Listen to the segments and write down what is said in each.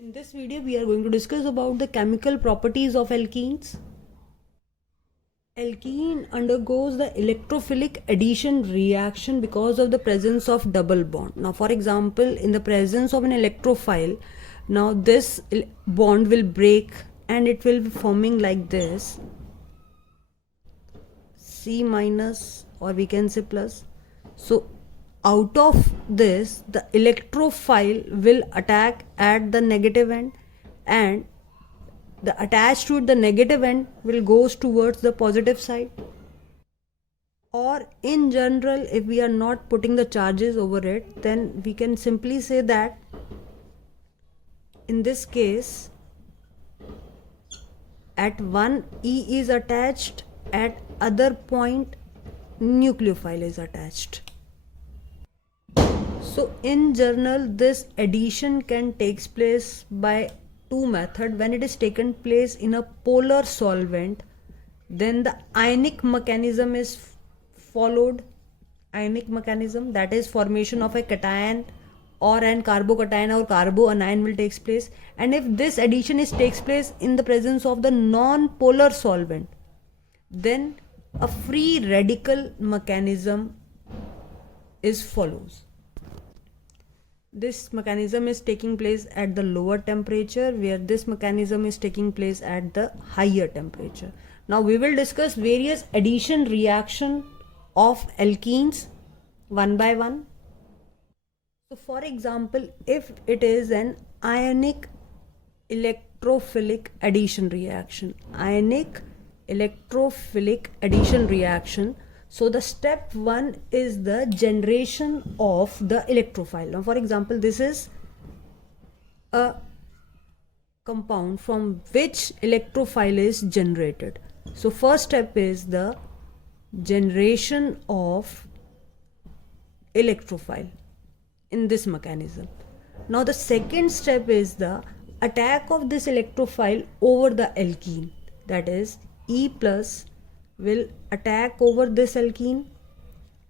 In this video, we are going to discuss about the chemical properties of alkenes. Alkene undergoes the electrophilic addition reaction because of the presence of double bond. Now, for example, in the presence of an electrophile, now this bond will break and it will be forming like this, C minus, or we can say plus. So out of this, the electrophile will attack at the negative end, and the attached to the negative end will goes towards the positive side. Or in general, if we are not putting the charges over it, then we can simply say that in this case at one E is attached, at other point nucleophile is attached. So in general, this addition can take place by two methods. When it is taken place in a polar solvent, then the ionic mechanism is followed. Ionic mechanism, that is formation of a cation or an carbocation or carboanion will take place. And if this addition takes place in the presence of the non-polar solvent, then a free radical mechanism is follows. This mechanism is taking place at the lower temperature, where this mechanism is taking place at the higher temperature. Now we will discuss various addition reaction of alkenes one by one. So for example, if it is an ionic electrophilic addition reaction, so the step one is the generation of the electrophile. Now for example, this is a compound from which electrophile is generated. So first step is the generation of electrophile in this mechanism. Now the second step is the attack of this electrophile over the alkene, that is E plus will attack over this alkene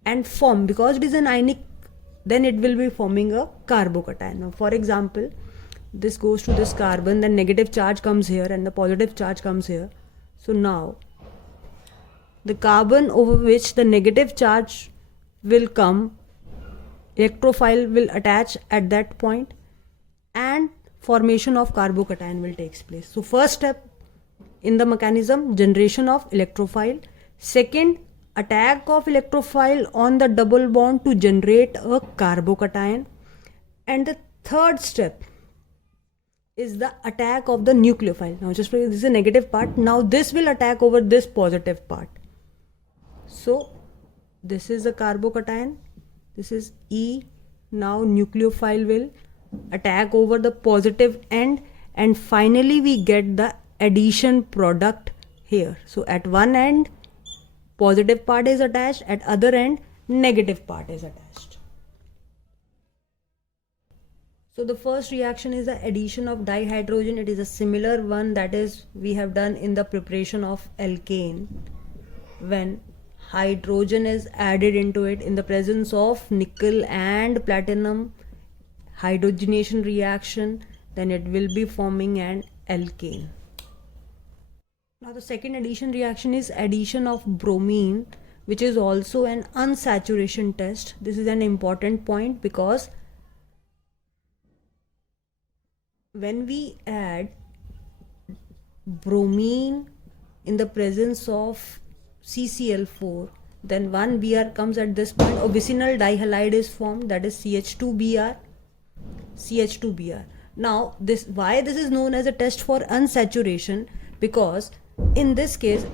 and form, because it is an ionic, then it will be forming a carbocation. Now for example, this goes to this carbon, then negative charge comes here and the positive charge comes here. So now the carbon over which the negative charge will come, electrophile will attach at that point and formation of carbocation will take place. So first step in the mechanism, generation of electrophile. Second, attack of electrophile on the double bond to generate a carbocation. And the third step is the attack of the nucleophile. Now just this is a negative part. Now this will attack over this positive part. So this is the carbocation, this is E. Now nucleophile will attack over the positive end, and finally we get the addition product here. So at one end positive part is attached, at other end negative part is attached. So the first reaction is the addition of dihydrogen. It is a similar one that is we have done in the preparation of alkane, when hydrogen is added into it in the presence of nickel and platinum, hydrogenation reaction, then it will be forming an alkane. Now the second addition reaction is addition of bromine, which is also an unsaturation test. This is an important point because when we add bromine in the presence of CCl4, then one Br comes at this point, a vicinal dihalide is formed, that is CH2Br. Now why this is known as a test for unsaturation, because in this case,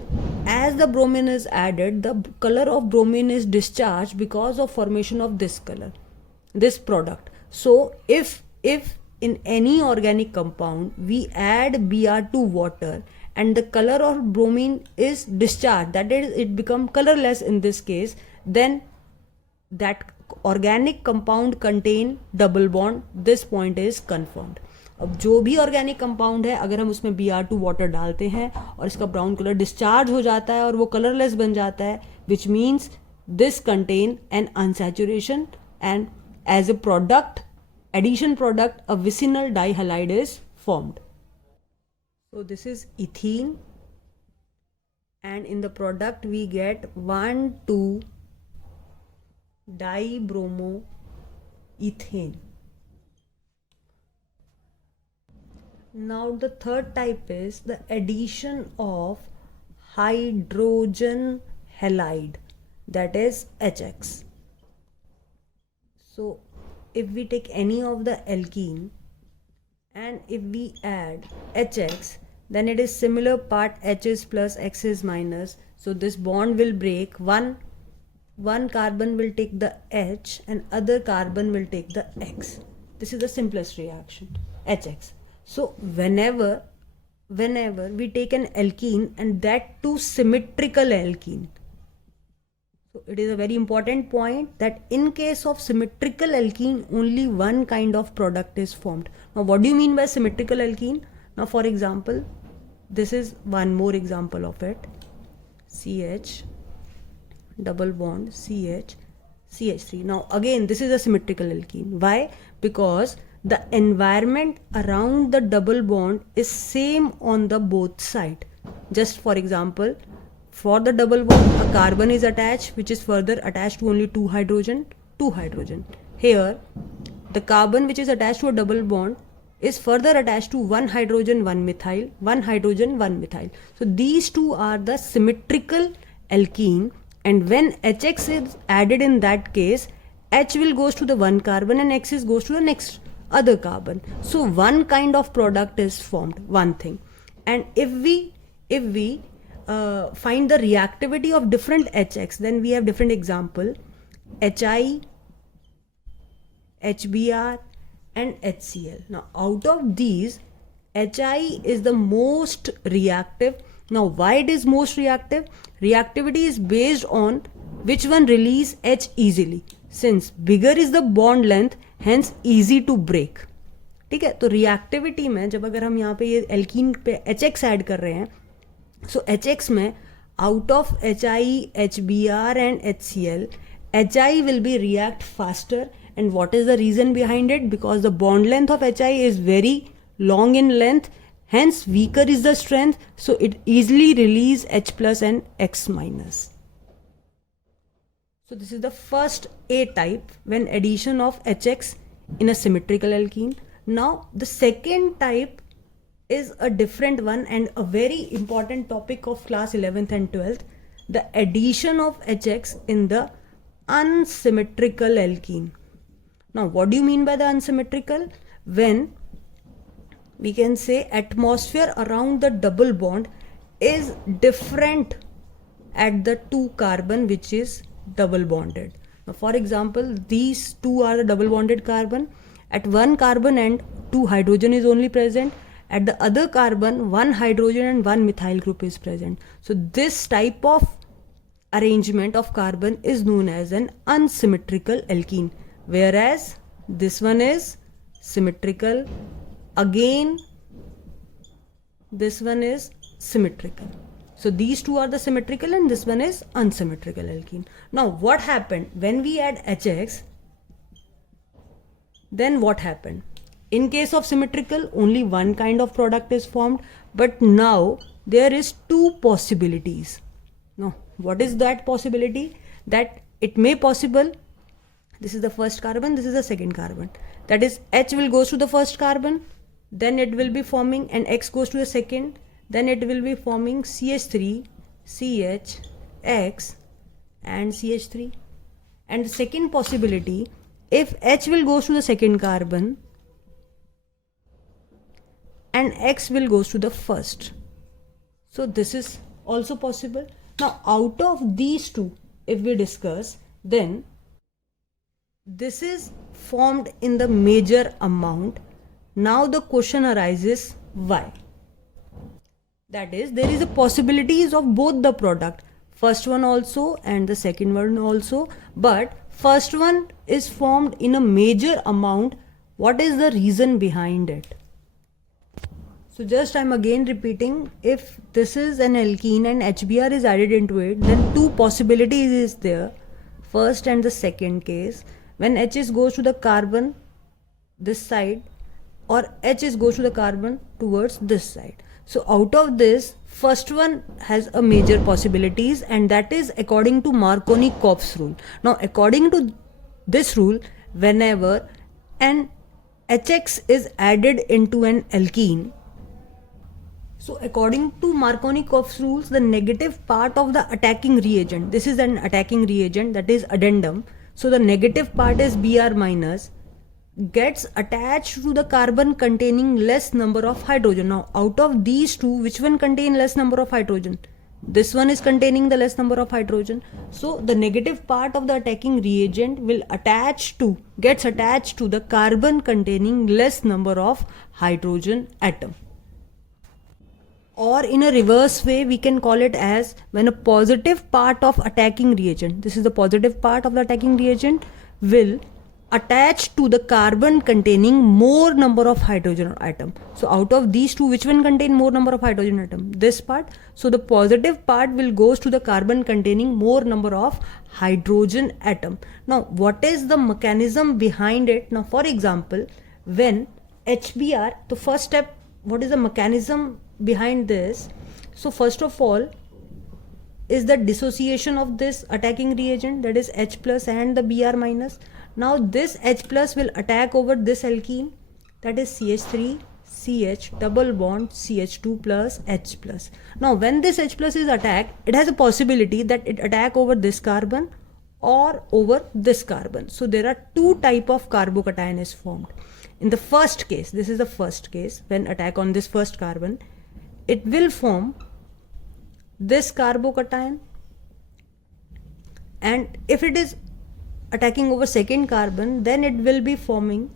as the bromine is added, the color of bromine is discharged because of formation of this color, this product. So if in any organic compound we add Br to water and the color of bromine is discharged, that is it become colorless in this case, then that organic compound contain double bond. This point is confirmed. अब जो भी organic compound है, अगर हम उसमें Br2 water डालते हैं और इसका ब्राउन कलर डिस्चार्ज हो जाता है और वो कलरलेस बन जाता है, which means this contain an unsaturation, and as a product, addition product, a vicinal dihalide is formed. So this is ethene, and in the product we get 1,2 dibromoethane. Now the third type is the addition of hydrogen halide, that is HX. So if we take any of the alkene and if we add HX, then it is similar part H is plus, X is minus. So this bond will break. One carbon will take the H and other carbon will take the X. This is the simplest reaction, HX. So whenever we take an alkene and that too symmetrical alkene, so it is a very important point that in case of symmetrical alkene, only one kind of product is formed. Now what do you mean by symmetrical alkene? Now for example, this is one more example of it. CH double bond CH CH3. Now again this is a symmetrical alkene. Why? Because the environment around the double bond is same on the both side. Just for example, for the double bond a carbon is attached which is further attached to only two hydrogen. Here the carbon which is attached to a double bond is further attached to one hydrogen, one methyl, one hydrogen, one methyl. So these two are the symmetrical alkene, and when HX is added in that case, H will goes to the one carbon and X is goes to the next other carbon. So one kind of product is formed, one thing. And if we find the reactivity of different HX, then we have different example, HI, HBr and HCl. Now out of these, HI is the most reactive. Now why it is most reactive? Reactivity is based on which one release H easily. Since bigger is the bond length, hence easy to break. ठीक है, तो reactivity में जब अगर हम यहाँ पे ये एल्कीन पे HX ऐड कर रहे हैं, सो HX में out of HI, HBr and HCl, HI will be react faster. And what is the reason behind it? Because the bond length of HI is very long in length, hence weaker is the strength, so it easily release H plus and X minus. So this is the first A type when addition of HX in a symmetrical alkene. Now the second type is a different one and a very important topic of class 11th and 12th, the addition of HX in the unsymmetrical alkene. Now what do you mean by the unsymmetrical? When we can say atmosphere around the double bond is different at the two carbon which is double bonded. Now for example, these two are the double bonded carbon. At one carbon end, two hydrogen is only present. At the other carbon, one hydrogen and one methyl group is present. So this type of arrangement of carbon is known as an unsymmetrical alkene. Whereas this one is symmetrical. Again, this one is symmetrical. So these two are the symmetrical and this one is unsymmetrical alkene. Now what happened when we add HX? Then what happened? In case of symmetrical, only one kind of product is formed, but now there is two possibilities. Now what is that possibility? That it may possible, this is the first carbon, this is the second carbon, that is H will goes to the first carbon, then it will be forming, and X goes to the second, then it will be forming CH3, CH, X and CH3. And the second possibility, if H will goes to the second carbon and X will goes to the first. So this is also possible. Now out of these two, if we discuss, then this is formed in the major amount. Now the question arises, why? That is, there is a possibilities of both the product, first one also and the second one also, but first one is formed in a major amount. What is the reason behind it? So just I'm again repeating, if this is an alkene and HBr is added into it, then two possibilities is there, first and the second case. When H goes to the carbon this side, or H is goes to the carbon towards this side. So out of this, first one has a major possibilities, and that is according to Marconi-Kopf's rule. Now according to this rule, whenever an HX is added into an alkene, so according to Marconi-Kopf's rules, the negative part of the attacking reagent, this is an attacking reagent, that is addendum, so the negative part is Br minus, gets attached to the carbon containing less number of hydrogen. Now out of these two, which one contain less number of hydrogen? This one is containing the less number of hydrogen. So the negative part of the attacking reagent will gets attached to the carbon containing less number of hydrogen atom. Or in a reverse way, we can call it as when a positive part of attacking reagent, this is the positive part of the attacking reagent, will attach to the carbon containing more number of hydrogen atom. So out of these two, which one contain more number of hydrogen atom? This part. So the positive part will goes to the carbon containing more number of hydrogen atom. Now what is the mechanism behind it? Now for example, when HBr, the first step, what is the mechanism behind this? So first of all is the dissociation of this attacking reagent, that is H plus and the Br minus. Now this H plus will attack over this alkene, that is CH3 CH double bond CH2 plus H plus. Now when this H plus is attacked, it has a possibility that it attack over this carbon or over this carbon. So there are two type of carbocation is formed. In the first case, this is the first case, when attack on this first carbon, it will form this carbocation, and if it is attacking over second carbon, then it will be forming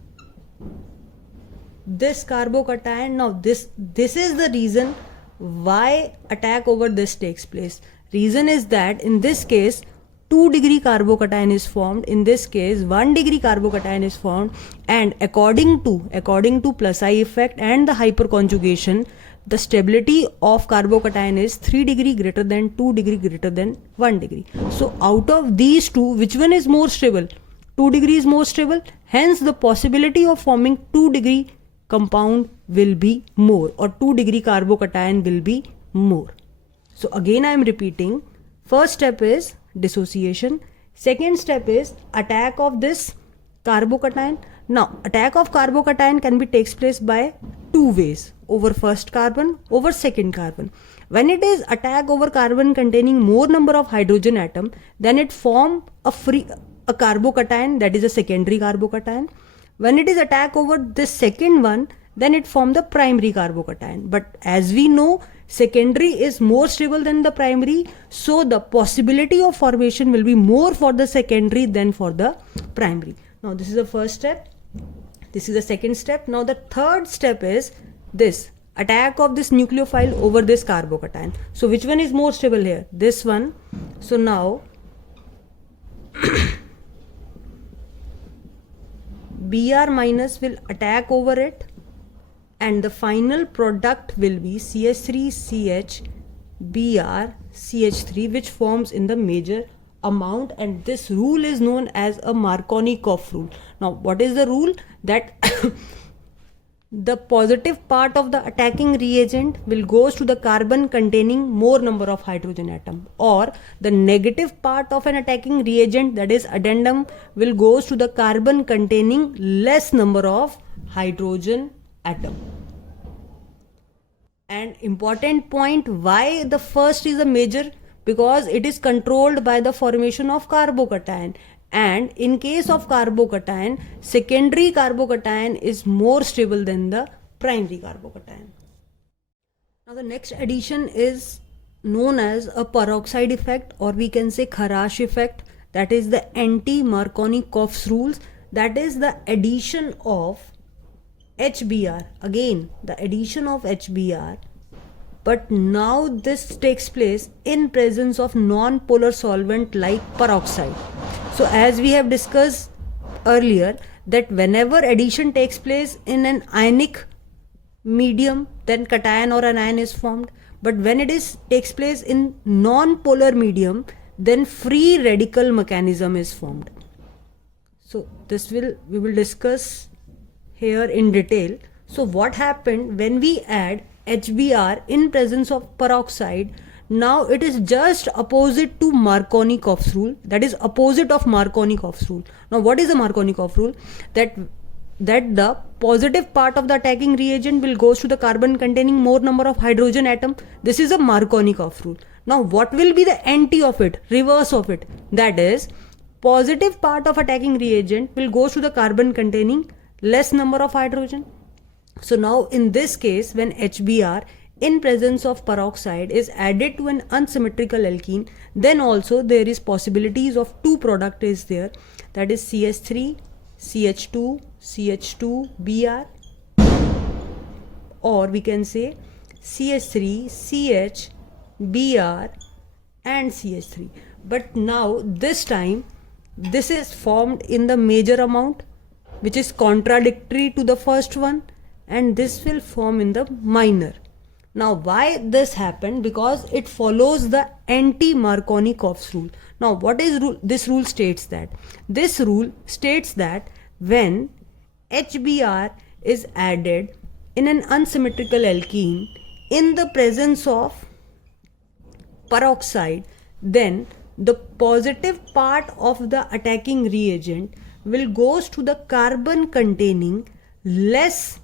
this carbocation. Now this is the reason why attack over this takes place. Reason is that in this case 2 degree carbocation is formed, in this case 1 degree carbocation is formed, and according to plus I effect and the hyperconjugation, the stability of carbocation is 3 degree greater than 2 degree greater than 1 degree. So out of these two, which one is more stable? 2 degree is more stable, hence the possibility of forming 2 degree compound will be more, or 2 degree carbocation will be more. So again I am repeating, first step is dissociation, second step is attack of this carbocation. Now attack of carbocation can be takes place by two ways, over first carbon, over second carbon. When it is attack over carbon containing more number of hydrogen atom, then it form a carbocation, that is a secondary carbocation. When it is attack over this second one, then it form the primary carbocation. But as we know, secondary is more stable than the primary, so the possibility of formation will be more for the secondary than for the primary. Now this is the first step, this is the second step. Now the third step is this attack of this nucleophile over this carbocation. So which one is more stable here? This one. So now Br minus will attack over it, and the final product will be CH3CH Br CH3, which forms in the major amount, and this rule is known as a Marconi-Kopf rule. Now what is the rule? That the positive part of the attacking reagent will goes to the carbon containing more number of hydrogen atom, or the negative part of an attacking reagent, that is addendum, will goes to the carbon containing less number of hydrogen atom. And important point, why the first is a major? Because it is controlled by the formation of carbocation, and in case of carbocation, secondary carbocation is more stable than the primary carbocation. Now the next addition is known as a peroxide effect, or we can say Kharasch effect, that is the anti-Marconi-Kopf's rules, that is the addition of HBr, again the addition of HBr, but now this takes place in presence of non-polar solvent like peroxide. So as we have discussed earlier, that whenever addition takes place in an ionic medium, then cation or anion is formed, but when it takes place in non-polar medium, then free radical mechanism is formed. So this we will discuss here in detail. So what happened when we add HBr in presence of peroxide? Now it is just opposite to Markovnikov's rule. That is opposite of Markovnikov's rule. Now what is the Markovnikov rule? That the positive part of the attacking reagent will goes to the carbon containing more number of hydrogen atom. This is a Markovnikov rule. Now what will be the anti of it, reverse of it? That is, positive part of attacking reagent will go to the carbon containing less number of hydrogen. So now in this case, when HBr in presence of peroxide is added to an unsymmetrical alkene, then also there is possibilities of two product is there, that is CH3, CH2, CH2, Br, or we can say CH3, CH, Br and CH3. But now this time this is formed in the major amount, which is contradictory to the first one, and this will form in the minor. Now why this happened? Because it follows the anti-Markovnikov's rule. Now what is rule? This rule states that when HBr is added in an unsymmetrical alkene in the presence of peroxide, then the positive part of the attacking reagent will goes to the carbon containing less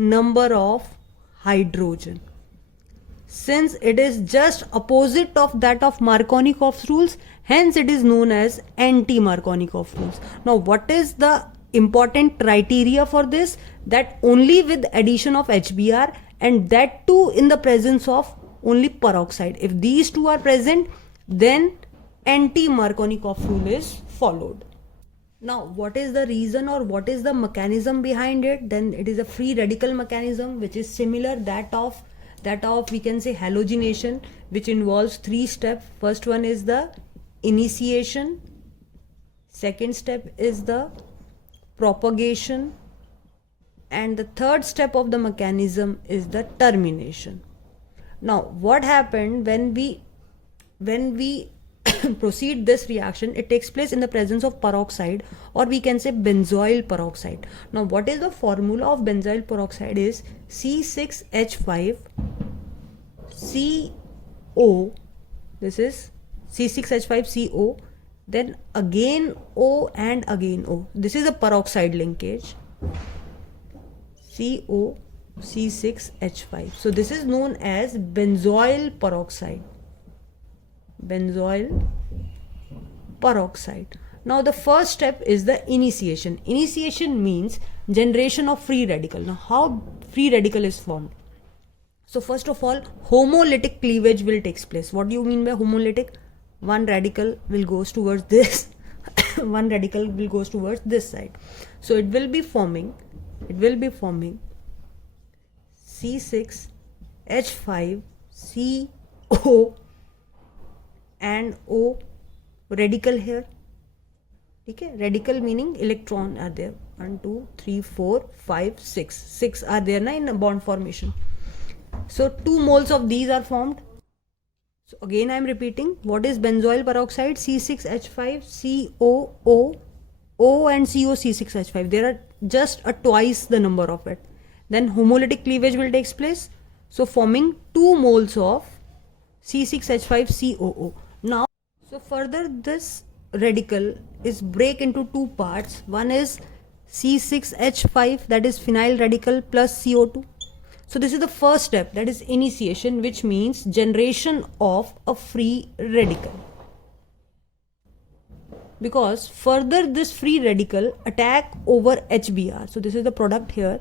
number of hydrogen. Since it is just opposite of that of Markovnikov's rules, hence it is known as anti-Markovnikov rules. Now what is the important criteria for this? That only with addition of HBr, and that too in the presence of only peroxide. If these two are present, then anti-Markovnikov rule is followed. Now what is the reason or what is the mechanism behind it? Then it is a free radical mechanism, which is similar that of we can say halogenation, which involves three steps. First one is the initiation, second step is the propagation, and the third step of the mechanism is the termination. Now what happened when we proceed this reaction? It takes place in the presence of peroxide, or we can say benzoyl peroxide. Now what is the formula of benzoyl peroxide? Is C6H5 CO. This is C6H5 CO, then again O and again O. This is a peroxide linkage, CO C6H5. So this is known as benzoyl peroxide. Benzoyl peroxide. Now the first step is the initiation. Initiation means generation of free radical. Now how free radical is formed? So first of all, homolytic cleavage will take place. What do you mean by homolytic? One radical will goes towards this, one radical will goes towards this side. So it will be forming C6H5 CO and O radical here. Okay, radical meaning electron are there. 1, 2, 3, 4, 5, 6. 6 are there na in a bond formation. So 2 moles of these are formed. So again I am repeating, what is benzoyl peroxide? C6H5 COO, O and CO C6H5. There are just twice the number of it. Then homolytic cleavage will take place. So forming 2 moles of C6H5 COO. Now, so further this radical is break into 2 parts. One is C6H5, that is phenyl radical plus CO2. So this is the first step, that is initiation, which means generation of a free radical. Because further this free radical attack over HBr. So this is the product here,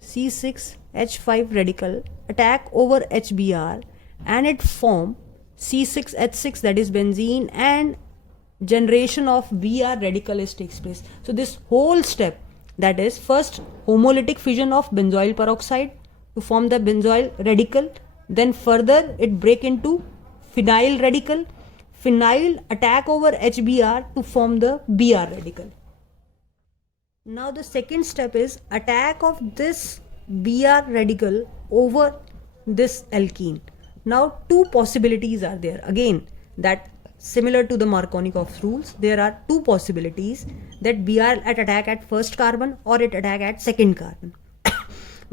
C6H5 radical attack over HBr, and it form C6H6, that is benzene, and generation of Br radical takes place. So this whole step, that is first homolytic fission of benzoyl peroxide to form the benzoyl radical, then further it break into phenyl radical, phenyl attack over HBr to form the Br radical. Now the second step is attack of this Br radical over this alkene. Now 2 possibilities are there. Again, that similar to the Markovnikov's rules, there are 2 possibilities, that Br at attack at first carbon or it attack at second carbon.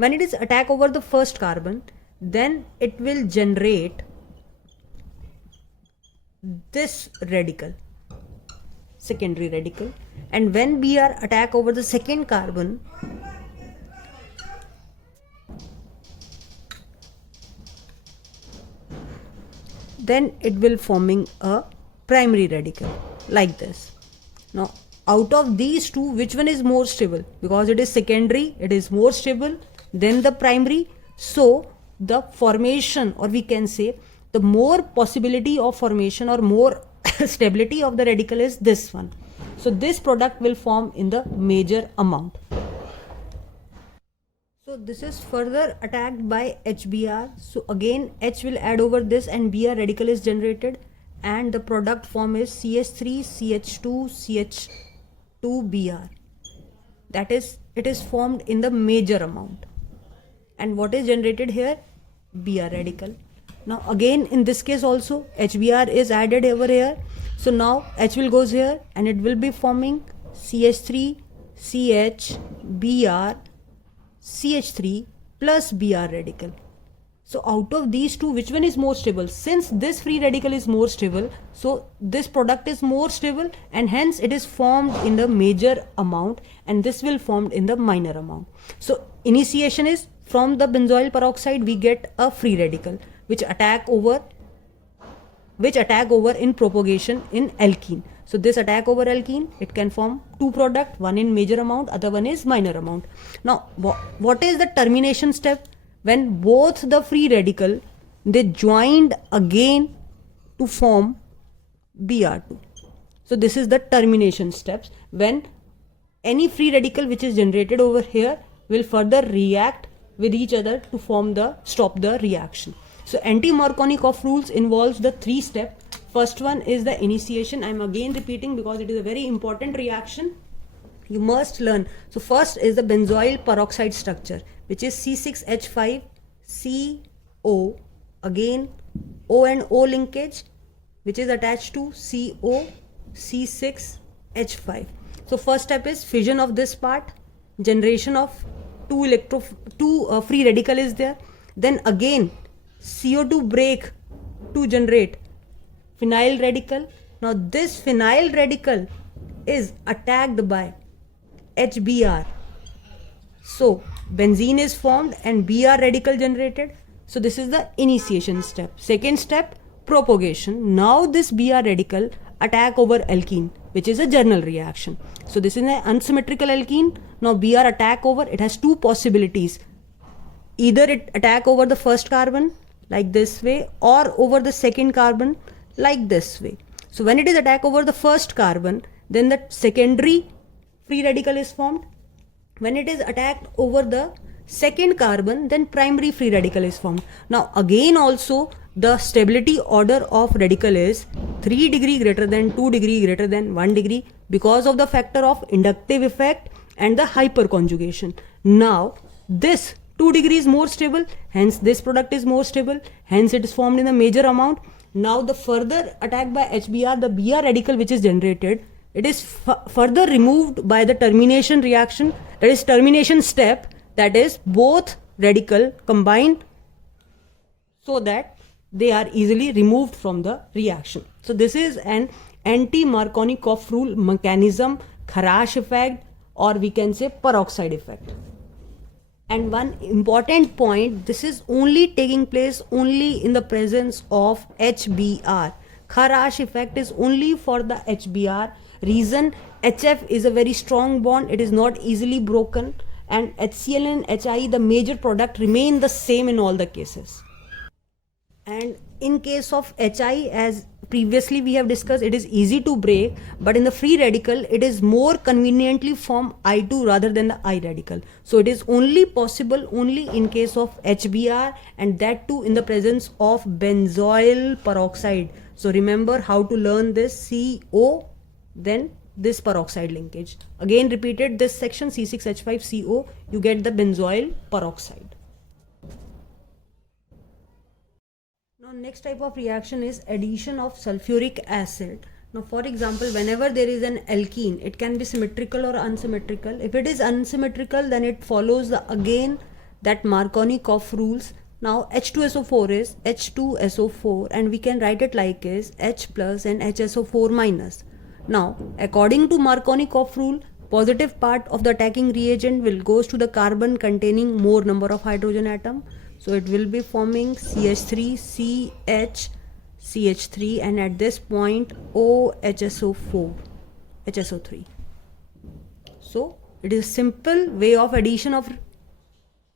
when it is attack over the first carbon, then it will generate this radical, secondary radical, and when Br attack over the second carbon, then it will forming a primary radical like this. Now out of these two, which one is more stable? Because it is secondary, it is more stable than the primary, so the formation, or we can say the more possibility of formation or more stability of the radical is this one. So this product will form in the major amount. So this is further attacked by HBr. So again H will add over this and Br radical is generated, and the product form is CH3 CH2 CH2Br. That is, it is formed in the major amount. And what is generated here? Br radical. Now again in this case also HBr is added over here. So now H will goes here and it will be forming CH3 CH Br CH3 plus Br radical. So out of these two, which one is more stable? Since this free radical is more stable, so this product is more stable, and hence it is formed in the major amount and this will formed in the minor amount. So initiation is from the benzoyl peroxide we get a free radical which attack over in propagation in alkene. So this attack over alkene, it can form two product, one in major amount, other one is minor amount. Now what is the termination step? When both the free radical, they joined again to form Br2. So this is the termination steps, when any free radical which is generated over here will further react with each other to form the stop the reaction. So anti-Markovnikov rules involves the three steps. First one is the initiation. I am again repeating because it is a very important reaction. You must learn. So first is the benzoyl peroxide structure, which is C6H5CO, again O and O linkage, which is attached to CO C6H5. So first step is fission of this part, generation of two free radical is there. Then again CO2 break to generate phenyl radical. Now this phenyl radical is attacked by HBr. So benzene is formed and Br radical generated. So this is the initiation step. Second step, propagation. Now this Br radical attack over alkene, which is a journal reaction. So this is an unsymmetrical alkene. Now Br attack over, it has two possibilities. Either it attack over the first carbon like this way, or over the second carbon like this way. So when it is attack over the first carbon, then the secondary free radical is formed. When it is attacked over the second carbon, then primary free radical is formed. Now again also the stability order of radical is 3 degree greater than 2 degree greater than 1 degree because of the factor of inductive effect and the hyperconjugation. Now this 2 degree is more stable, hence this product is more stable, hence it is formed in a major amount. Now the further attack by HBr, the Br radical which is generated, it is further removed by the termination reaction, that is termination step, that is both radical combined so that they are easily removed from the reaction. So this is an anti-Markovnikov rule mechanism, Kharash effect, or we can say peroxide effect. And one important point, this is only taking place only in the presence of HBr. Kharash effect is only for the HBr. Reason, HF is a very strong bond, it is not easily broken, and HCl and HI, the major product, remain the same in all the cases. And in case of HI, as previously we have discussed, it is easy to break, but in the free radical it is more conveniently form I2 rather than the I radical. So it is only possible only in case of HBr, and that too in the presence of benzoyl peroxide. So remember how to learn this: CO, then this peroxide linkage. Again repeated this section, C6H5CO, you get the benzoyl peroxide. Now next type of reaction is addition of sulfuric acid. Now for example, whenever there is an alkene, it can be symmetrical or unsymmetrical. If it is unsymmetrical, then it follows again that Markovnikov rules. Now H2SO4 is H2SO4 and we can write it like is H plus and HSO4 minus. Now according to Markovnikov rule, positive part of the attacking reagent will goes to the carbon containing more number of hydrogen atom. So it will be forming CH3, CH3 and at this point OHSO4, HSO3. So it is a simple way of addition of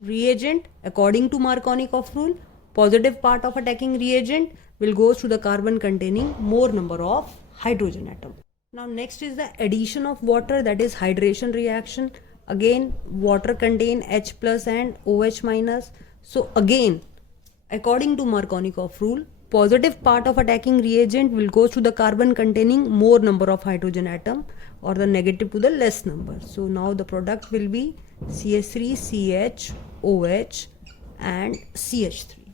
reagent according to Markovnikov rule. Positive part of attacking reagent will goes to the carbon containing more number of hydrogen atom. Now next is the addition of water, that is hydration reaction. Again water contain H plus and OH minus. So again according to Markovnikov rule, positive part of attacking reagent will go to the carbon containing more number of hydrogen atom or the negative to the less number. So now the product will be CH3, CH, OH and CH3.